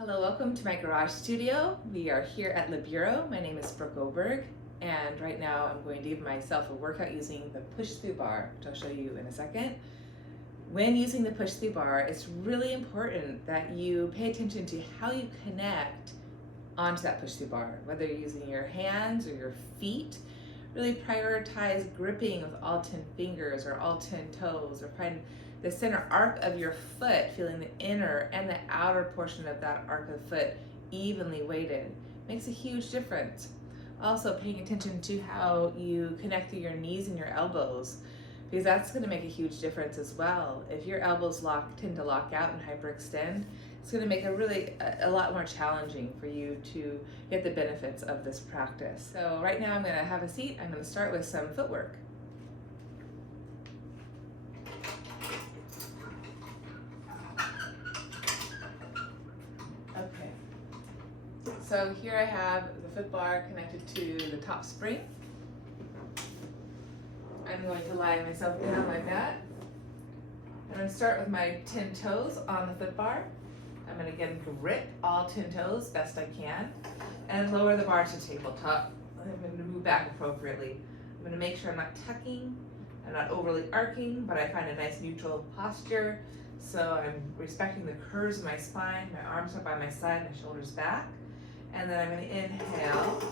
Hello, welcome to my garage studio. We are here at Le Bureau. My name is Brooke Oberg, and right now I'm going to give myself a workout using the push-through bar, which I'll show you in a second. When using the push-through bar, it's really important that you pay attention to how you connect onto that push-through bar, whether you're using your hands or your feet. Really prioritize gripping with all 10 fingers or all 10 toes, or find the center arc of your foot, feeling the inner and the outer portion of that arc of the foot evenly weighted. Makes a huge difference. Also paying attention to how you connect through your knees and your elbows, because that's going to make a huge difference as well. If your elbows tend to lock out and hyperextend, it's going to make a lot more challenging for you to get the benefits of this practice. So right now I'm going to have a seat. I'm going to start with some footwork. Okay, so here I have the foot bar connected to the top spring. I'm going to lie myself down like that. I'm going to start with my 10 toes on the foot bar. I'm going to again grip all 10 toes best I can and lower the bar to tabletop. I'm going to move back appropriately. I'm going to make sure I'm not tucking, I'm not overly arcing, but I find a nice neutral posture. So I'm respecting the curves of my spine, my arms are by my side, my shoulders back. And then I'm going to inhale,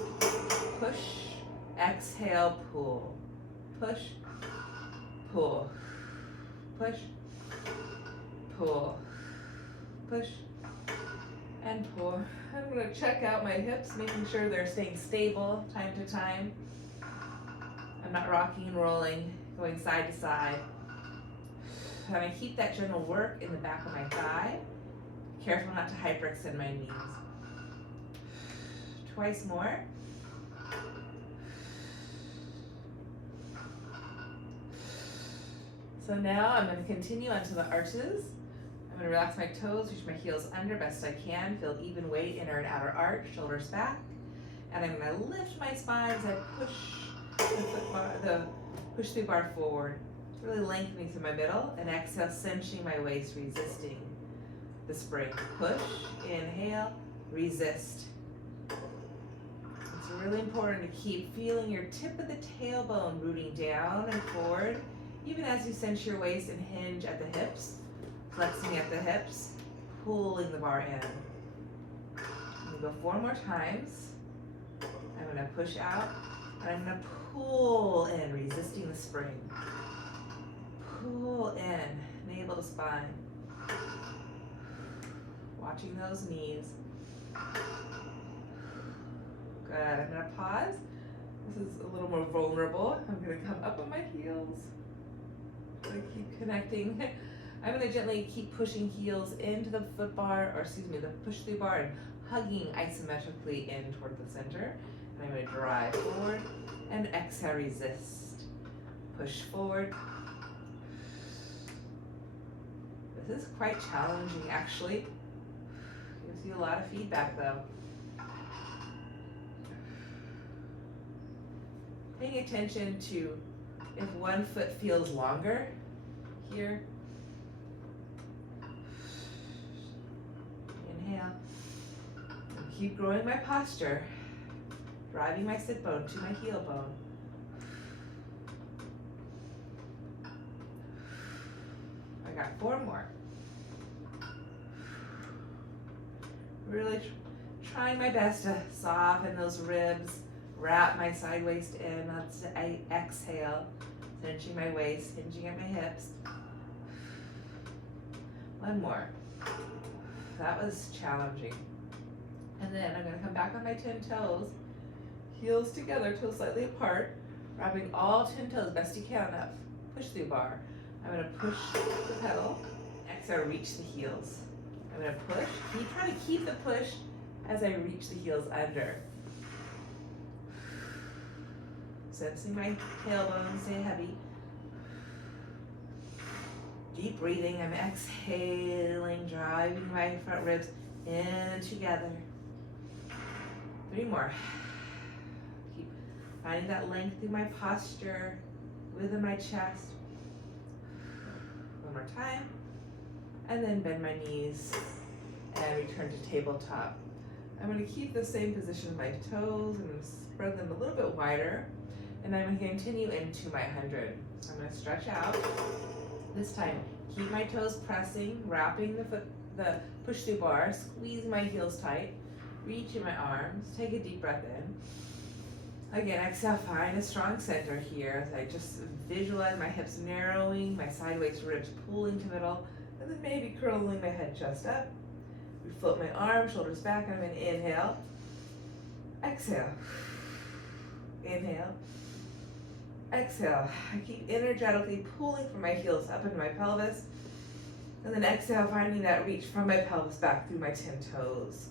push, exhale, pull. Push, pull, push, pull, push, and pull. I'm going to check out my hips, making sure they're staying stable time to time. I'm not rocking and rolling, going side to side. And I keep that gentle work in the back of my thigh. Careful not to hyperextend my knees. Twice more. So now I'm going to continue onto the arches. I'm going to relax my toes, reach my heels under best I can, feel even weight, inner and outer arch, shoulders back. And I'm going to lift my spine as I push the push-through bar forward, really lengthening through my middle, and exhale, cinching my waist, resisting the spring. Push, inhale, resist. It's really important to keep feeling your tip of the tailbone rooting down and forward, even as you cinch your waist and hinge at the hips, flexing at the hips, pulling the bar in. I'm going to go 4 more times. I'm going to push out, and I'm going to pull in, resisting the spring. Pull in, navel to spine. Watching those knees. Good. I'm going to pause. This is a little more vulnerable. I'm going to come up on my heels. I'm going to keep connecting. I'm going to gently keep pushing heels into the foot bar, or excuse me, the push through bar, and hugging isometrically in toward the center. And I'm going to drive forward and exhale, resist. Push forward. This is quite challenging, actually. Gives you a lot of feedback though. Paying attention to if one foot feels longer here. Inhale. And keep growing my posture, driving my sit bone to my heel bone. I got 4 more. Really trying my best to soften those ribs, wrap my side waist in. I exhale, cinching my waist, hinging at my hips. 1 more. That was challenging. And then I'm going to come back on my 10 toes, heels together, toes slightly apart, wrapping all 10 toes best you can on that push-through bar. I'm going to push the pedal. Exhale, reach the heels. I'm going to push. Try to keep the push as I reach the heels under. Sensing my tailbone stay heavy. Deep breathing. I'm exhaling, driving my front ribs in together. 3 more. Keep finding that length through my posture, within my chest. 1 more time. And then bend my knees and return to tabletop. I'm going to keep the same position of my toes. I'm going to spread them a little bit wider, and I'm going to continue into my 100. So I'm going to stretch out. This time, keep my toes pressing, wrapping the push through bar, squeeze my heels tight, reach in my arms, take a deep breath in. Again, exhale, find a strong center here as I just visualize my hips narrowing, my sideways ribs pulling to middle, and then maybe curling my head just up. Float my arms, shoulders back, and I'm going to inhale. Exhale. Inhale. Exhale. I keep energetically pulling from my heels up into my pelvis. And then exhale, finding that reach from my pelvis back through my 10 toes.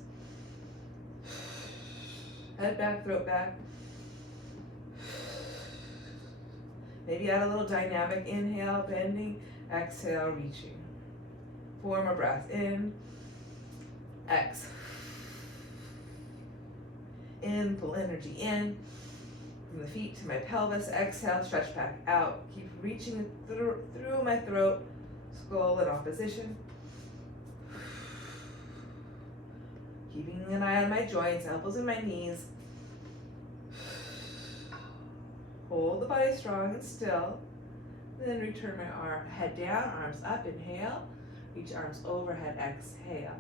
Head back, throat back. Maybe add a little dynamic inhale, bending. Exhale, reaching. 4 more breaths in. X. In, pull energy in from the feet to my pelvis. Exhale, stretch back out. Keep reaching through my throat, skull in opposition. Keeping an eye on my joints, elbows and my knees. Hold the body strong and still. Then return my head down, arms up, inhale. Reach arms overhead, exhale.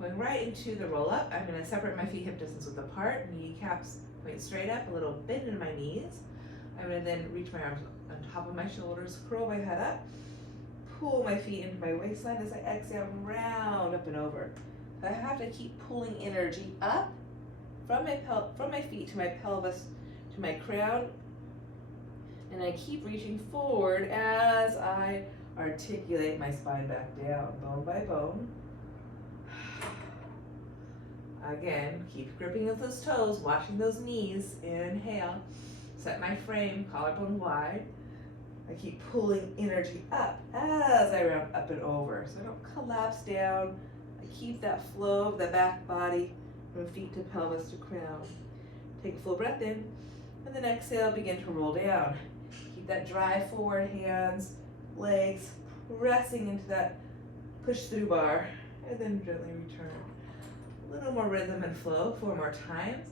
Going right into the roll up, I'm going to separate my feet hip distance width apart, kneecaps point straight up, a little bend in my knees. I'm going to then reach my arms on top of my shoulders, curl my head up, pull my feet into my waistline as I exhale, round up and over. I have to keep pulling energy up from my feet to my pelvis to my crown, and I keep reaching forward as I articulate my spine back down, bone by bone. Again, keep gripping with those toes, watching those knees. Inhale, set my frame, collarbone wide. I keep pulling energy up as I round up and over, so I don't collapse down. I keep that flow of the back body from feet to pelvis to crown. Take a full breath in, and then exhale, begin to roll down. Keep that drive forward, hands, legs, pressing into that push through bar, and then gently return. A little more rhythm and flow, 4 more times.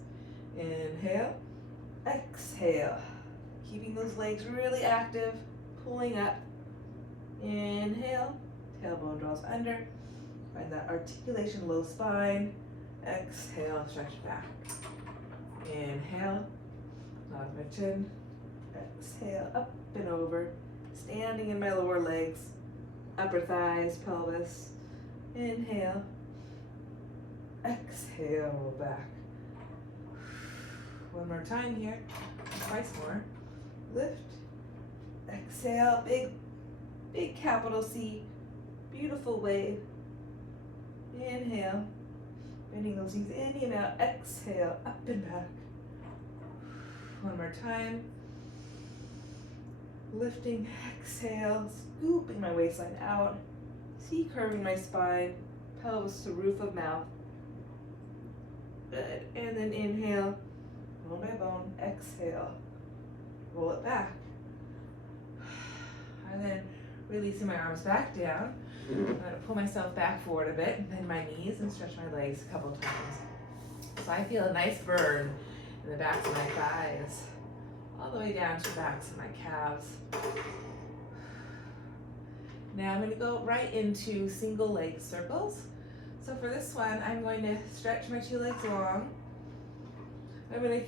Inhale, exhale. Keeping those legs really active, pulling up. Inhale, tailbone draws under. Find that articulation, low spine. Exhale, stretch back. Inhale, nod my chin. Exhale, up and over. Standing in my lower legs, upper thighs, pelvis. Inhale. Exhale, roll back. 1 more time here, twice more. Lift, exhale, big capital C, beautiful wave. Inhale, bending those knees in and out. Exhale, up and back. 1 more time. Lifting, exhale, scooping my waistline out. C curving my spine, pelvis to roof of mouth. Good. And then inhale, bone by bone, exhale, roll it back. And then releasing my arms back down. I'm going to pull myself back forward a bit, and bend my knees and stretch my legs a couple times. So I feel a nice burn in the backs of my thighs, all the way down to the backs of my calves. Now I'm going to go right into single leg circles. So for this one, I'm going to stretch my 2 legs long. I'm going to,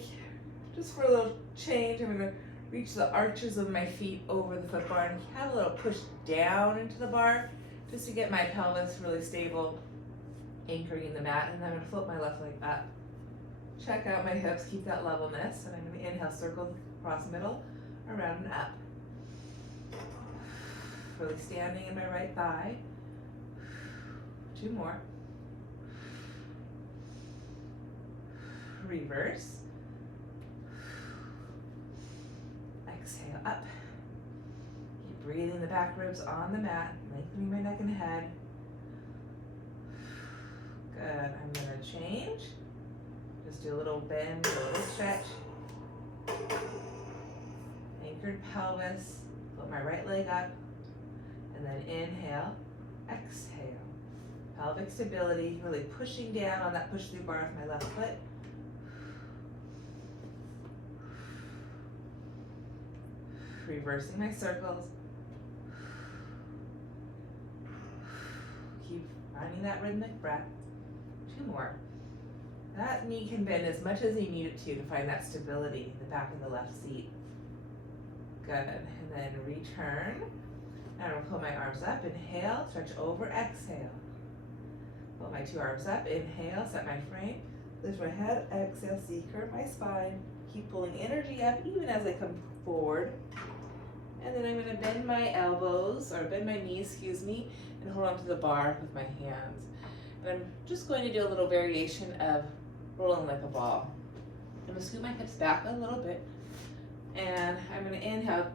just for a little change, I'm going to reach the arches of my feet over the foot bar and have a little push down into the bar just to get my pelvis really stable, anchoring the mat. And then I'm going to float my left leg up. Check out my hips, keep that levelness. And I'm going to inhale, circle across the middle, around and up. Really standing in my right thigh. 2 more. Reverse. Exhale up. Keep breathing the back ribs on the mat, lengthening my neck and head. Good. I'm going to change. Just do a little bend, a little stretch. Anchored pelvis. Put my right leg up. And then inhale, exhale. pelvic stability, really pushing down on that push through bar with my left foot. Reversing my circles. Keep finding that rhythmic breath. 2 more. That knee can bend as much as you need it to find that stability in the back of the left seat. Good. And then return. And I'm going to pull my arms up. Inhale, stretch over, exhale. Pull my 2 arms up. Inhale, set my frame. Lift my head, exhale, see, curve my spine. Keep pulling energy up even as I come forward. And then I'm going to bend my elbows, or bend my knees, excuse me, and hold onto the bar with my hands. And I'm just going to do a little variation of rolling like a ball. I'm going to scoot my hips back a little bit. And I'm going to inhale,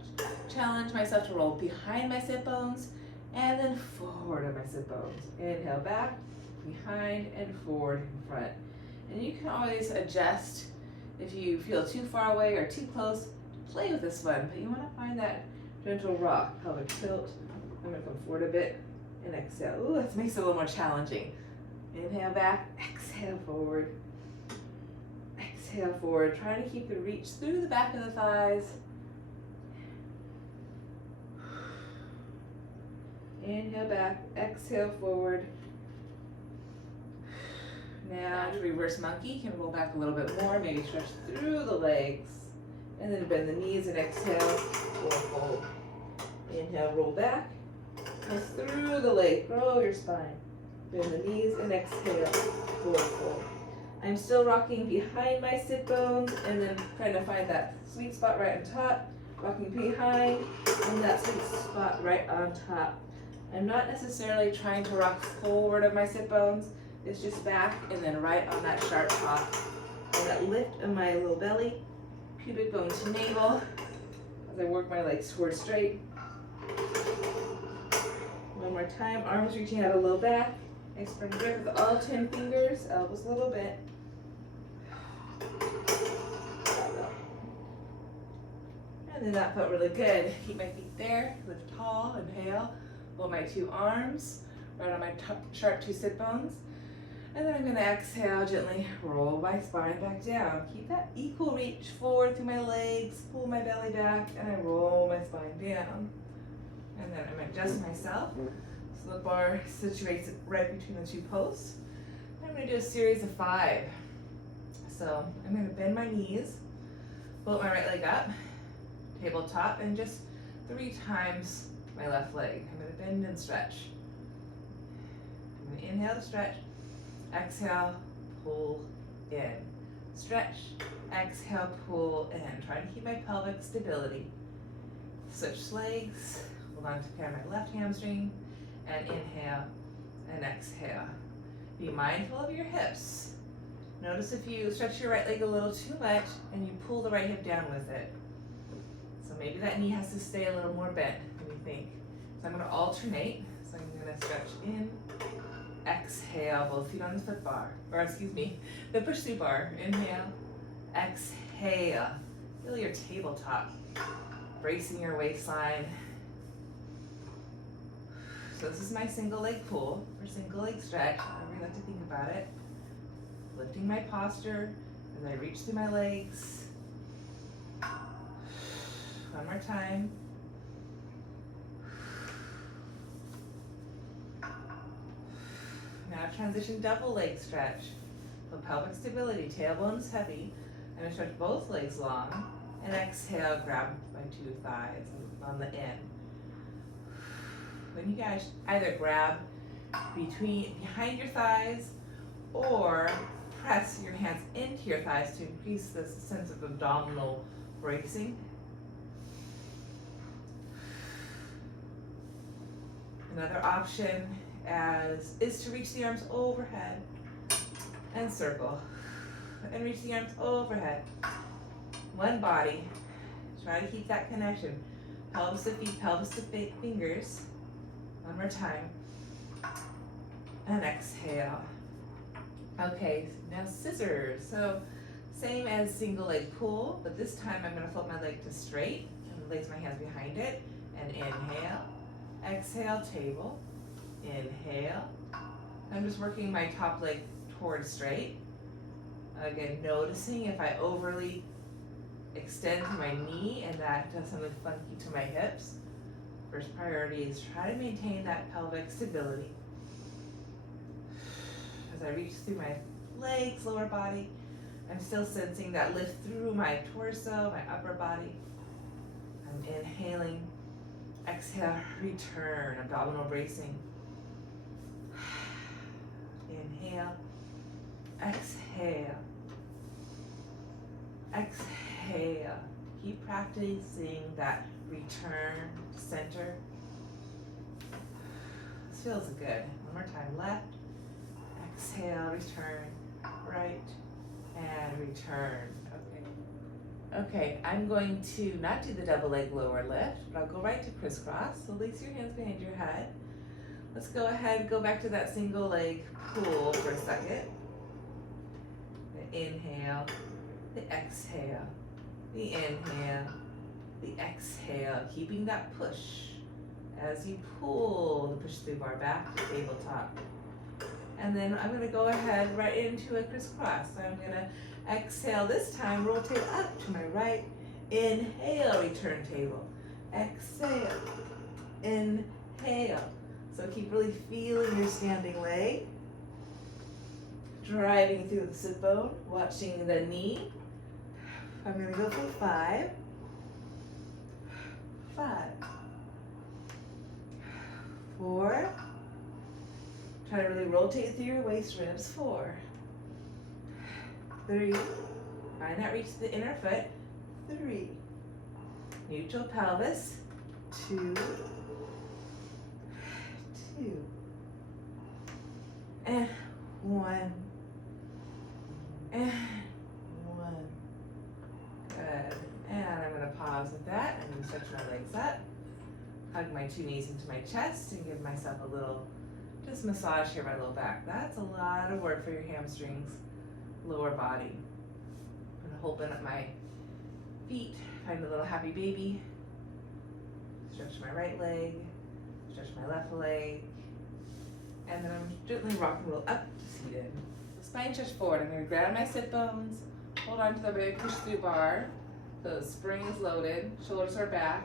challenge myself to roll behind my sit bones, and then forward on my sit bones. Inhale back, behind, and forward in front. And you can always adjust if you feel too far away or too close. Play with this one, but you want to find that gentle rock, pelvic tilt. I'm going to come forward a bit and exhale. Ooh, that makes it a little more challenging. Inhale back, exhale forward. Exhale forward. Trying to keep the reach through the back of the thighs. Inhale back, exhale forward. Now to reverse monkey, you can roll back a little bit more, maybe stretch through the legs. And then bend the knees and exhale, fold. Inhale, roll back. Press through the leg, grow your spine. Bend the knees and exhale, fold. I'm still rocking behind my sit bones and then trying to find that sweet spot right on top. Rocking behind and that sweet spot right on top. I'm not necessarily trying to rock forward of my sit bones. It's just back and then right on that sharp top. And that lift of my little belly. Pubic bone to navel as I work my legs toward straight. One more time, arms reaching out a low back. Nice spring grip with all 10 fingers, elbows a little bit. And then that felt really good. Keep my feet there, lift tall, inhale. Pull my 2 arms right on my sharp 2 sit bones. And then I'm going to exhale, gently roll my spine back down. Keep that equal reach forward through my legs, pull my belly back, and I roll my spine down. And then I'm going to adjust myself. So the bar situates right between the 2 posts. I'm going to do a series of 5. So I'm going to bend my knees, float my right leg up, tabletop, and just 3 times my left leg. I'm going to bend and stretch. I'm going to inhale to stretch. Exhale, pull in. Stretch, exhale, pull in. Try to keep my pelvic stability. Switch legs, hold on to kind of my left hamstring, and inhale and exhale. Be mindful of your hips. Notice if you stretch your right leg a little too much and you pull the right hip down with it. So maybe that knee has to stay a little more bent than you think. So I'm going to alternate. So I'm going to stretch in. Exhale, both feet on the foot bar, or excuse me, the push through bar. Inhale, exhale. Feel your tabletop, bracing your waistline. So this is my single leg pull, or single leg stretch, however you like to think about it. Lifting my posture as I reach through my legs. One more time. Now transition double leg stretch. So pelvic stability, tailbone's heavy. I'm going to stretch both legs long. And exhale, grab my 2 thighs on the end. Then you guys either grab behind your thighs or press your hands into your thighs to increase this sense of abdominal bracing. Another option is to reach the arms overhead and circle. And reach the arms overhead. One body. Try to keep that connection. Pelvis to feet, pelvis to fingers. One more time. And exhale. Okay, now scissors. So same as single leg pull, but this time I'm going to flip my leg to straight and place my hands behind it. And inhale. Exhale, table. Inhale. I'm just working my top leg towards straight. Again, noticing if I overly extend to my knee and that does something funky to my hips. First priority is try to maintain that pelvic stability. As I reach through my legs, lower body, I'm still sensing that lift through my torso, my upper body. I'm inhaling, exhale, return, abdominal bracing. Inhale, exhale, exhale. Keep practicing that return to center. This feels good. One more time, left, exhale, return, right, and return. Okay, I'm going to not do the double leg lower lift, but I'll go right to crisscross. So place your hands behind your head. Let's go ahead and go back to that single leg pull for a second. The inhale, the exhale, the inhale, the exhale, keeping that push as you pull the push through bar back to tabletop. And then I'm gonna go ahead right into a crisscross. So I'm gonna exhale this time, rotate up to my right, inhale, return table, exhale, inhale. So keep really feeling your standing leg, driving through the sit bone, watching the knee. I'm gonna go for 5, 4, try to really rotate through your waist ribs, 4, 3, find that reach to the inner foot, 3, neutral pelvis, 2, and 1, and 1. Good. And I'm going to pause with that. I'm going to stretch my legs up, hug my 2 knees into my chest, and give myself a little just massage here my low back. That's a lot of work for your hamstrings, lower body. I'm going to open up my feet, find a little happy baby, stretch my right leg, stretch my left leg, and then I'm gently rock and roll up to seated. Spine stretch forward. I'm going to ground my sit bones, hold on to the big push through bar. So the spring is loaded, shoulders are back,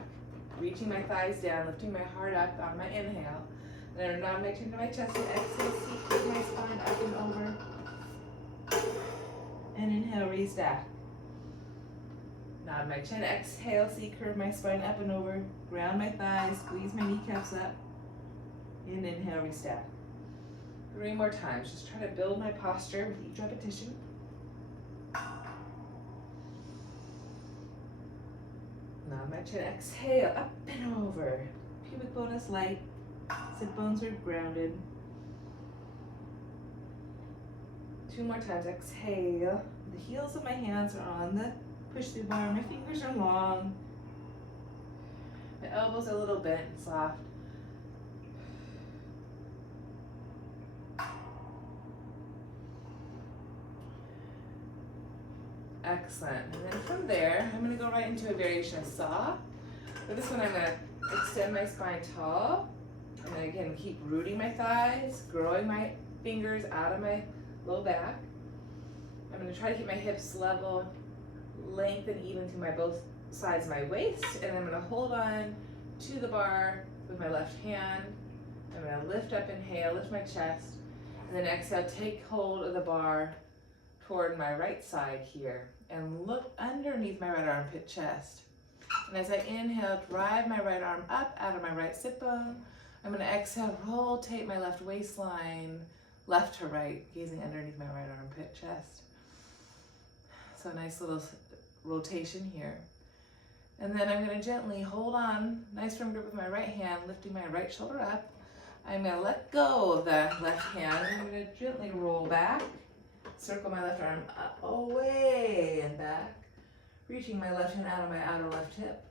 reaching my thighs down, lifting my heart up on my inhale. Then I'm nod my chin to my chest and exhale, seat my spine up and over. And inhale, raise back. Nod my chin, exhale, seat curve my spine up and over, ground my thighs, squeeze my kneecaps up. And inhale, restack. 3 more times. Just try to build my posture with each repetition. Nod my chin, exhale, up and over. Pubic bone is light. Sit bones are grounded. 2 more times. Exhale. The heels of my hands are on the push through bar. My fingers are long. My elbows are a little bent and soft. Excellent. And then from there, I'm going to go right into a variation of saw. For this one, I'm going to extend my spine tall. I'm going to again keep rooting my thighs, growing my fingers out of my low back. I'm going to try to keep my hips level, lengthen even to my both sides of my waist, and I'm going to hold on to the bar with my left hand. I'm going to lift up, inhale, lift my chest, and then exhale, take hold of the bar toward my right side here and look underneath my right armpit chest. And as I inhale, drive my right arm up out of my right sit bone. I'm going to exhale, rotate my left waistline left to right, gazing underneath my right armpit chest. So a nice little rotation here. And then I'm going to gently hold on, nice firm grip with my right hand, lifting my right shoulder up. I'm going to let go of the left hand. I'm going to gently roll back. Circle my left arm up, away and back, reaching my left hand out of my outer left hip,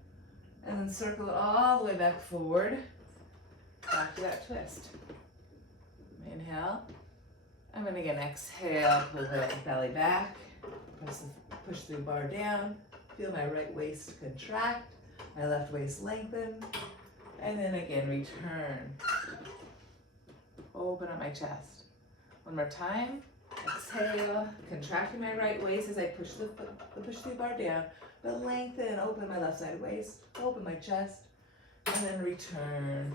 and then circle it all the way back forward, back to that twist. Inhale. I'm going to again exhale, pull the belly back, push through bar down, feel my right waist contract, my left waist lengthen, and then again return. Open up my chest. One more time. Exhale, contracting my right waist as I push the push through bar down, but lengthen, open my left side waist, open my chest, and then return.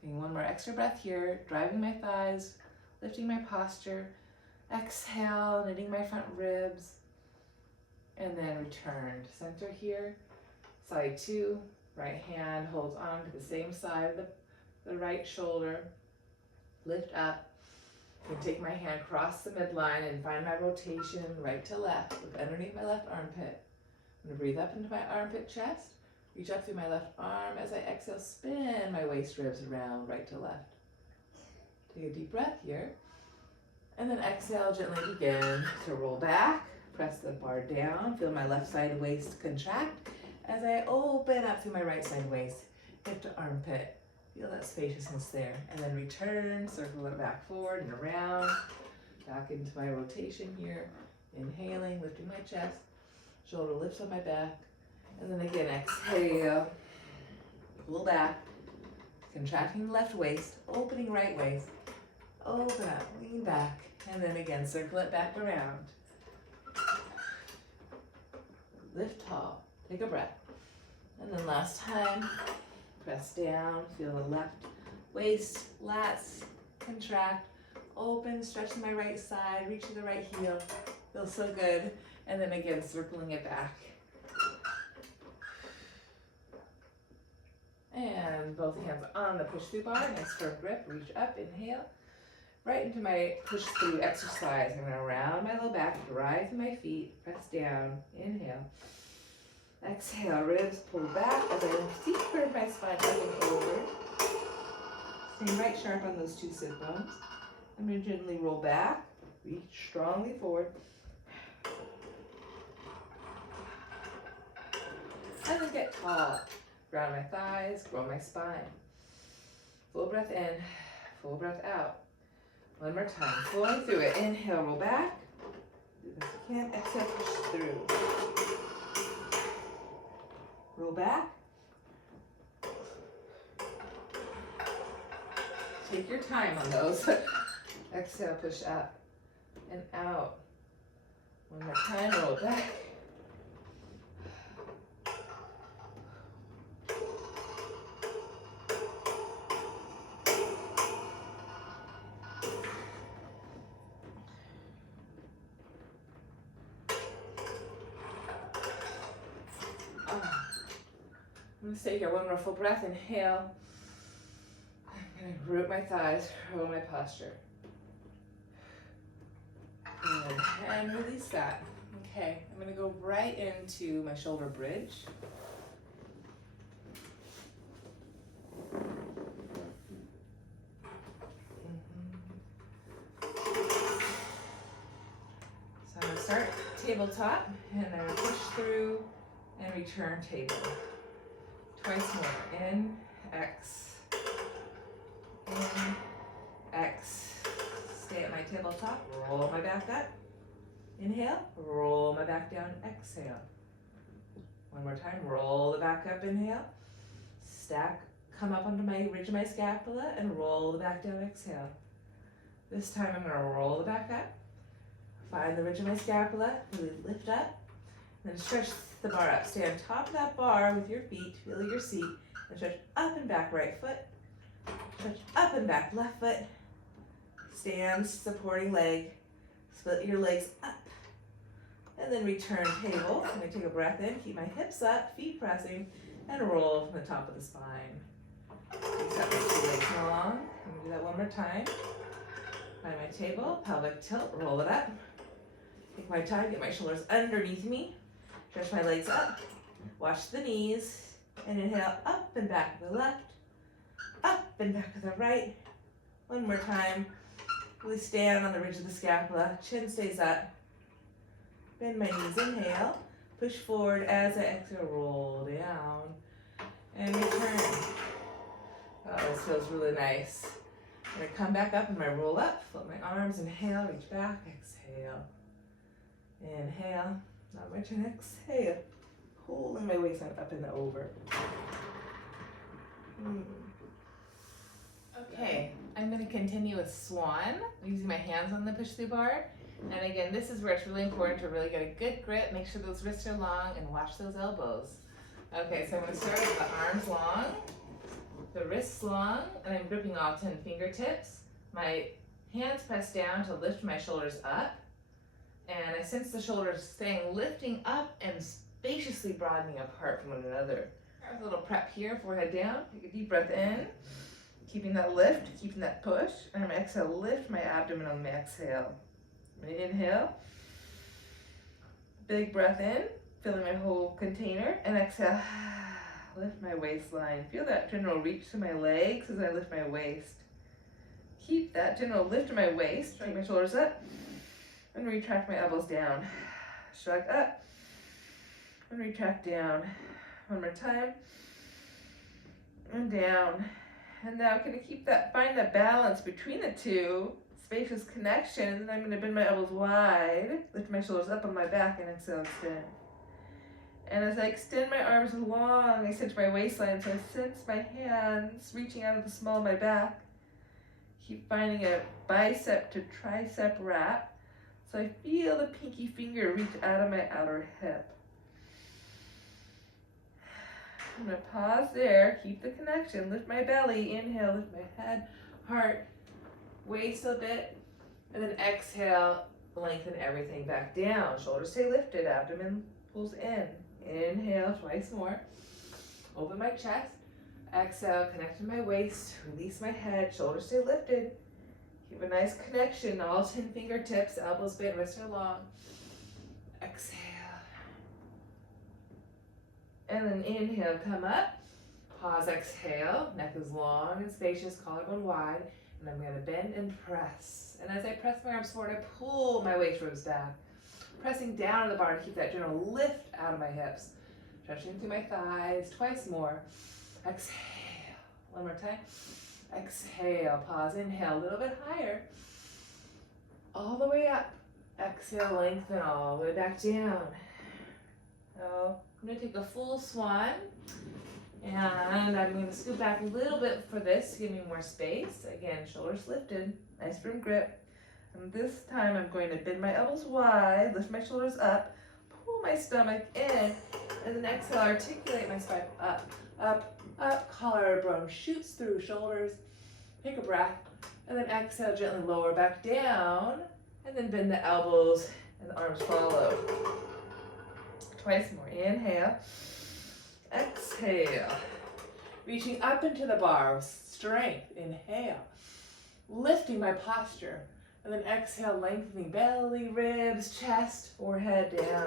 Taking one more extra breath here, driving my thighs, lifting my posture. Exhale, knitting my front ribs, and then return to center here. Side two, right hand holds on to the same side of the right shoulder. Lift up. I can take my hand across the midline and find my rotation right to left. Look underneath my left armpit. I'm going to breathe up into my armpit chest. Reach up through my left arm as I exhale, spin my waist ribs around right to left. Take a deep breath here. And then exhale, gently begin to roll back. Press the bar down. Feel my left side waist contract as I open up through my right side waist, hip to armpit. Feel that spaciousness there. And then return, circle it back forward and around. Back into my rotation here. Inhaling, lifting my chest. Shoulder lifts on my back. And then again, exhale. Pull back. Contracting the left waist, opening right waist. Open up, lean back. And then again, circle it back around. Lift tall. Take a breath. And then last time. Press down, feel the left waist, lats, contract, open, stretching my right side, reach to the right heel. Feels so good. And then again, circling it back. And both hands on the push through bar, nice firm grip, reach up, inhale. Right into my push through exercise. I'm gonna round my low back, drive through my feet, press down, inhale. Exhale, ribs pull back as I deepen my spine up and over. Staying right sharp on those two sit bones. I'm going to gently roll back, reach strongly forward. And then get tall. Ground my thighs, grow my spine. Full breath in, full breath out. One more time, flowing through it. Inhale, roll back. Do the best you can. Exhale, push through. Roll back. Take your time on those. Exhale, push up and out. One more time, roll back. I'm going to stay here, one more full breath, inhale. I'm going to root my thighs, grow my posture. Good, and release that. Okay, I'm going to go right into my shoulder bridge. So I'm going to start tabletop, and then push through and return table. Twice more. In, X. In, X. Stay at my tabletop. Roll my back up. Inhale. Roll my back down. Exhale. One more time. Roll the back up. Inhale. Stack. Come up onto my ridge of my scapula and roll the back down. Exhale. This time I'm going to roll the back up. Find the ridge of my scapula. Really lift up. Then stretch the bar up. Stay on top of that bar with your feet. Feel your seat. And stretch up and back right foot. Stretch up and back left foot. Stand, supporting leg. Split your legs up. And then return table. I'm going to take a breath in. Keep my hips up, feet pressing, and roll from the top of the spine. Except my two legs long. I'm going to do that one more time. Find my table, pelvic tilt, roll it up. Take my time, get my shoulders underneath me. Stretch my legs up, watch the knees, and inhale up and back to the left, up and back to the right. One more time. Really stand on the ridge of the scapula, chin stays up. Bend my knees, inhale. Push forward as I exhale, roll down, and return. Oh, this feels really nice. I'm gonna come back up in my roll up, flip my arms, inhale, reach back, exhale. Inhale. Now my turn, exhale. Holding my waist up in the over. Okay, I'm going to continue with swan, using my hands on the push-through bar. And again, this is where it's really important to really get a good grip, make sure those wrists are long, and watch those elbows. Okay, so I'm going to start with the arms long, the wrists long, and I'm gripping all 10 fingertips. My hands press down to lift my shoulders up, and I sense the shoulders staying lifting up and spaciously broadening apart from one another. A little prep here, forehead down, take a deep breath in, keeping that lift, keeping that push, and I'm going to exhale, lift my abdomen on my exhale. I'm going to inhale, big breath in, filling my whole container, and exhale, lift my waistline. Feel that general reach to my legs as I lift my waist. Keep that general lift to my waist, drag my shoulders up, and retract my elbows down. Shrug up, and retract down. One more time, and down. And now I'm going to keep that, find that balance between the two, spacious connection, and then I'm going to bend my elbows wide, lift my shoulders up on my back, and exhale, extend. And as I extend my arms long, I cinch my waistline, so I sense my hands reaching out of the small of my back. Keep finding a bicep to tricep wrap, so I feel the pinky finger reach out of my outer hip. I'm going to pause there, keep the connection, lift my belly, inhale, lift my head, heart, waist a bit, and then exhale, lengthen everything back down. Shoulders stay lifted, abdomen pulls in. Inhale, twice more. Open my chest. Exhale, connect to my waist, release my head, shoulders stay lifted. Keep a nice connection, all 10 fingertips, elbows bent, wrists are long. Exhale. And then inhale, come up. Pause, exhale. Neck is long and spacious, collarbone wide. And I'm going to bend and press. And as I press my arms forward, I pull my waist ribs back. Pressing down to the bar to keep that general lift out of my hips. Stretching through my thighs, twice more. Exhale. One more time. Exhale. Pause, inhale, a little bit higher. All the way up. Exhale, lengthen all the way back down. So I'm going to take a full swan. And I'm going to scoot back a little bit for this to give me more space. Again, shoulders lifted, nice firm grip. And this time I'm going to bend my elbows wide, lift my shoulders up, pull my stomach in, and then exhale, articulate my spine up, up, up. Collarbone shoots through shoulders. Take a breath, and then exhale, gently lower back down, and then bend the elbows and the arms follow. Twice more. Inhale. Exhale. Reaching up into the bar with strength. Inhale. Lifting my posture. And then exhale, lengthening belly, ribs, chest, forehead down.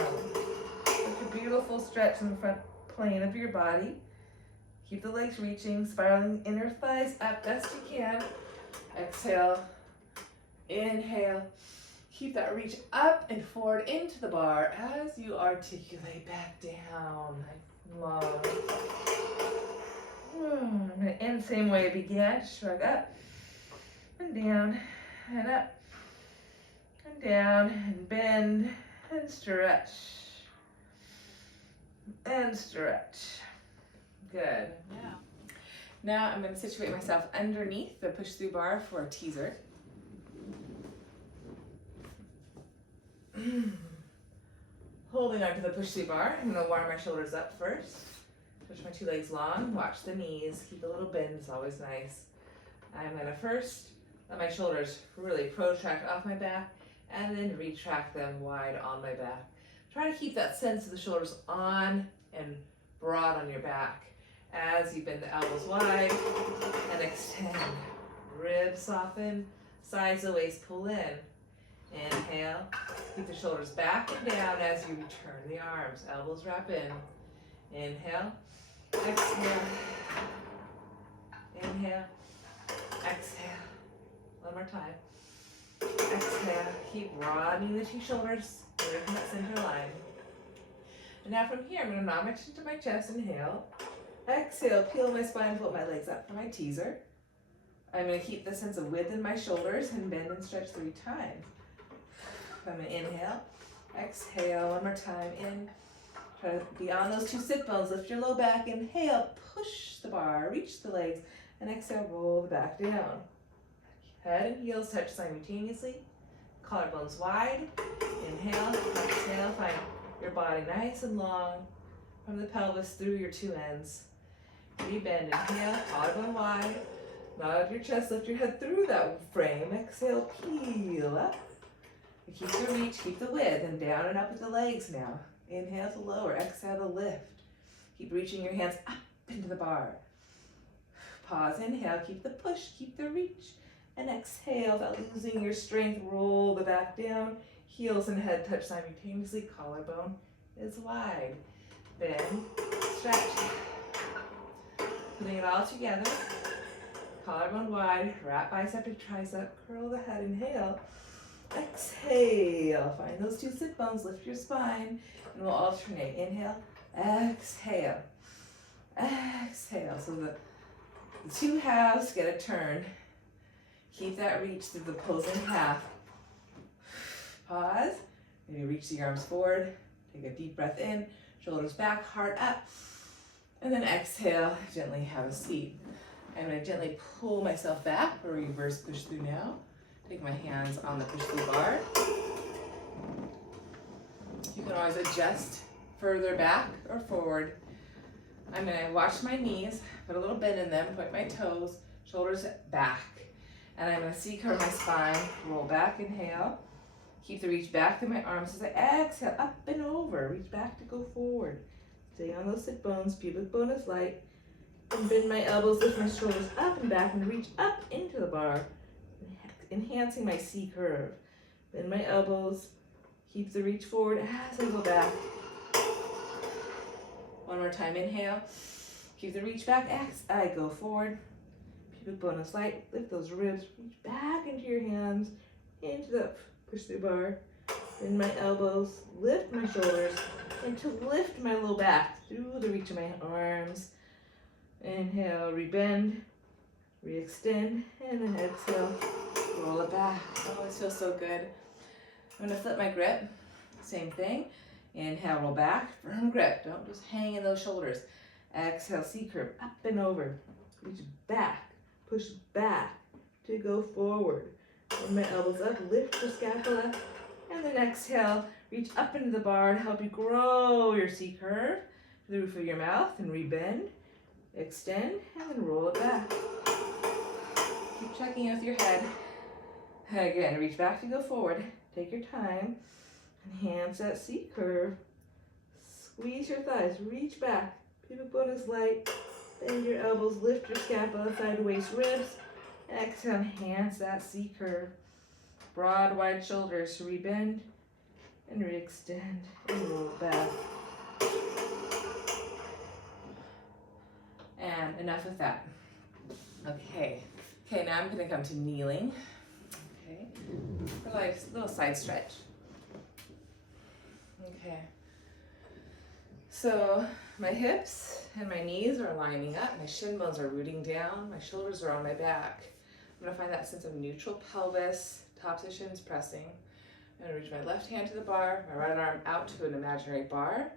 Take a beautiful stretch in the front plane of your body. Keep the legs reaching, spiraling inner thighs up best you can. Exhale. Inhale. Keep that reach up and forward into the bar as you articulate back down. Long. I'm going to end the same way I began. Shrug up and down and up and down and bend and stretch and stretch. Good. Now I'm going to situate myself underneath the push-through bar for a teaser. Holding onto the push-through bar, I'm going to warm my shoulders up first. Push my two legs long, watch the knees, keep a little bend, it's always nice. I'm going to first let my shoulders really protract off my back and then retract them wide on my back. Try to keep that sense of the shoulders on and broad on your back as you bend the elbows wide and extend. Ribs soften, sides of the waist pull in. Inhale, keep the shoulders back and down as you return the arms. Elbows wrap in. Inhale, exhale, inhale, exhale. One more time. Exhale, keep broadening the two shoulders away from that center line. And now from here, I'm going to knock my chin to my chest. Inhale, exhale, peel my spine, float my legs up for my teaser. I'm going to keep the sense of width in my shoulders and bend and stretch 3 times. I'm going to inhale, exhale, one more time, in. Try to be on those 2 sit bones, lift your low back, inhale, push the bar, reach the legs, and exhale, roll the back down. Head and heels touch simultaneously. Collarbones wide. Inhale, exhale, find your body nice and long from the pelvis through your two ends. Rebend, inhale, collarbone wide. Nod your chest, lift your head through that frame. Exhale, peel up. Keep the reach, keep the width, and down and up with the legs now. Inhale to lower, exhale to lift. Keep reaching your hands up into the bar. Pause, inhale, keep the push, keep the reach. And exhale, without losing your strength, roll the back down. Heels and head touch simultaneously. Collarbone is wide. Bend, stretch. Putting it all together. Collarbone wide, wrap bicep to tricep, curl the head, inhale. Exhale, find those two sit bones, lift your spine, and we'll alternate. Inhale, exhale, exhale. So the two halves get a turn. Keep that reach through the opposing half. Pause, maybe reach the arms forward, take a deep breath in, shoulders back, heart up, and then exhale, gently have a seat. I'm going to gently pull myself back for reverse push through now. Take my hands on the push through bar. You can always adjust further back or forward. I'm going to watch my knees, put a little bend in them, point my toes, shoulders back. And I'm going to C-curve my spine, roll back, inhale. Keep the reach back through my arms as I exhale, up and over. Reach back to go forward. Stay on those sit bones, pubic bone is light. And bend my elbows, lift my shoulders up and back, and reach up into the bar, enhancing my C curve. Bend my elbows, keep the reach forward as I go back. One more time, inhale. Keep the reach back as I go forward. Pubic bone is light, lift those ribs, reach back into your hands, into the push through bar. Bend my elbows, lift my shoulders, and to lift my low back through the reach of my arms. Inhale, rebend, re-extend, and then exhale, roll it back. Oh, it feels so good. I'm gonna flip my grip, same thing. Inhale, roll back, firm grip, don't just hang in those shoulders. Exhale, C-curve, up and over, reach back, push back to go forward. Bend my elbows up, lift the scapula, and then exhale, reach up into the bar to help you grow your C-curve to the roof of your mouth, and rebend. Extend, and then roll it back. Keep checking with your head. Again, reach back to go forward. Take your time. Enhance that C curve. Squeeze your thighs, reach back. Pubic bone is light. Bend your elbows, lift your scapula, side to waist ribs. Exhale, enhance that C curve. Broad, wide shoulders, rebend and re-extend and roll back. And enough with that. Okay, now I'm gonna come to kneeling. Okay, for like a little side stretch. Okay, so my hips and my knees are lining up, my shin bones are rooting down, my shoulders are on my back. I'm gonna find that sense of neutral pelvis, tops of shins pressing. I'm gonna reach my left hand to the bar, my right arm out to an imaginary bar.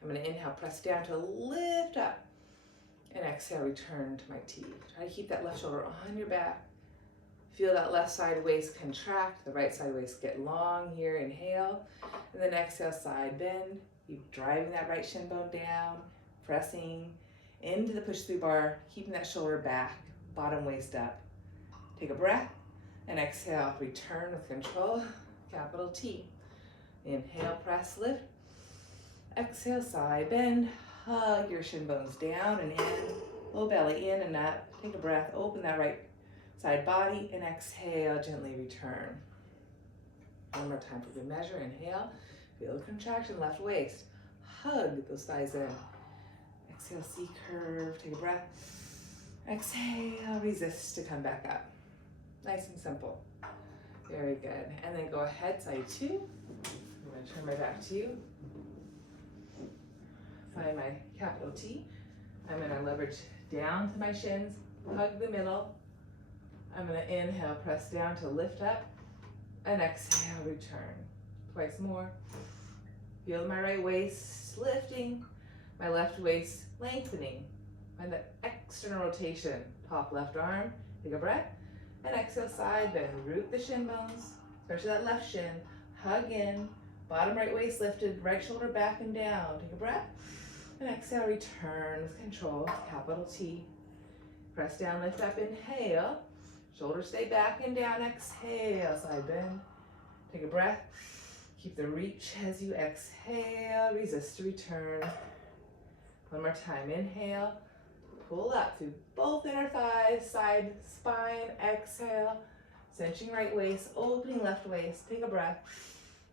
I'm gonna inhale, press down to lift up. And exhale, return to my T. Try to keep that left shoulder on your back. Feel that left side waist contract, the right side waist get long here, inhale. And then exhale, side bend. Keep driving that right shin bone down, pressing into the push through bar, keeping that shoulder back, bottom waist up. Take a breath and exhale, return with control, capital T. Inhale, press, lift. Exhale, side bend. Hug your shin bones down and in, low belly in and up. Take a breath, open that right side body, and exhale, gently return. One more time for good measure. Inhale, feel the contraction, left waist. Hug those thighs in. Exhale, C curve, take a breath. Exhale, resist to come back up. Nice and simple. Very good. And then go ahead, side two. I'm gonna turn my back to you. Find my capital T. I'm gonna leverage down to my shins, hug the middle. I'm gonna inhale, press down to lift up, and exhale, return. Twice more. Feel my right waist lifting, my left waist lengthening. Find that external rotation, top left arm. Take a breath, And exhale, side bend. Root the shin bones, especially that left shin. Hug in. Bottom right waist lifted, right shoulder back and down. Take a breath. And exhale, return with control, capital T. Press down, lift up, inhale. Shoulders stay back and down, exhale, side bend. Take a breath. Keep the reach as you exhale, resist to return. One more time, inhale. Pull up through both inner thighs, side spine, exhale. Cinching right waist, opening left waist. Take a breath.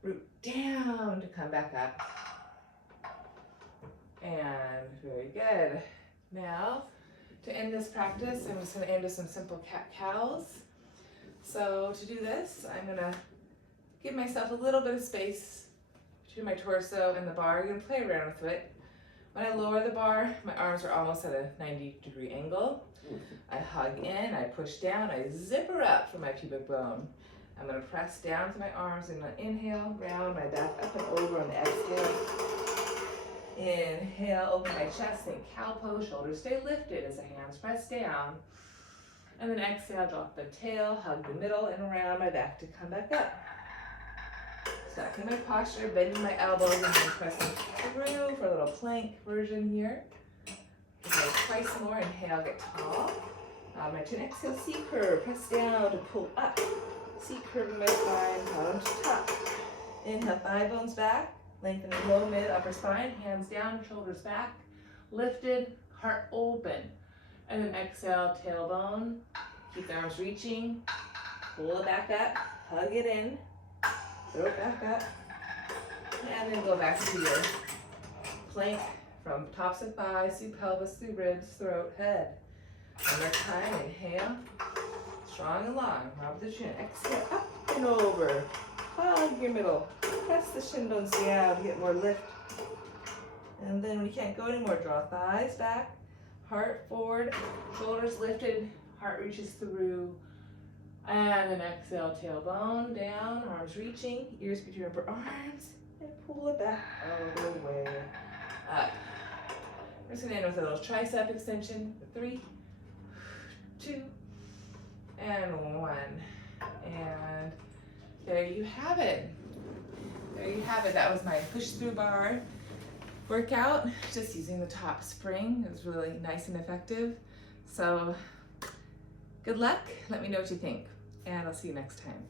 Root down to come back up. And very good. Now, to end this practice, I'm just going to end with some simple cat-cows. So to do this, I'm going to give myself a little bit of space between my torso and the bar. I'm going to play around with it. When I lower the bar, my arms are almost at a 90-degree angle. I hug in, I push down, I zipper up from my pubic bone. I'm going to press down to my arms and inhale, round my back up and over on the exhale. Inhale, open my chest, think cow pose, shoulders stay lifted as the hands press down. And then exhale, drop the tail, hug the middle and around my back to come back up. Stacking my posture, bending my elbows and then pressing through for a little plank version here. Twice more, inhale, get tall. My chin, exhale, C curve, press down to pull up. C curve in my spine, bottom to top. Inhale, thigh bones back. Lengthening low, mid, upper spine, hands down, shoulders back, lifted, heart open. And then exhale, tailbone, keep the arms reaching, pull it back up, hug it in, throw it back up, and then go back to your plank from tops of thighs, through pelvis, through ribs, throat, head. One more time, inhale, strong and long, rob the chin, exhale, up and over. Hug your middle, press the shin bones down to get more lift. And then when you can't go anymore, draw thighs back, heart forward, shoulders lifted, heart reaches through. And then exhale, tailbone down, arms reaching, ears between your upper arms, and pull it back all the way up. We're just gonna end with a little tricep extension. 3, 2, and 1. And there you have it. There you have it. That was my push through bar workout, just using the top spring. It was really nice and effective. So good luck. Let me know what you think, and I'll see you next time.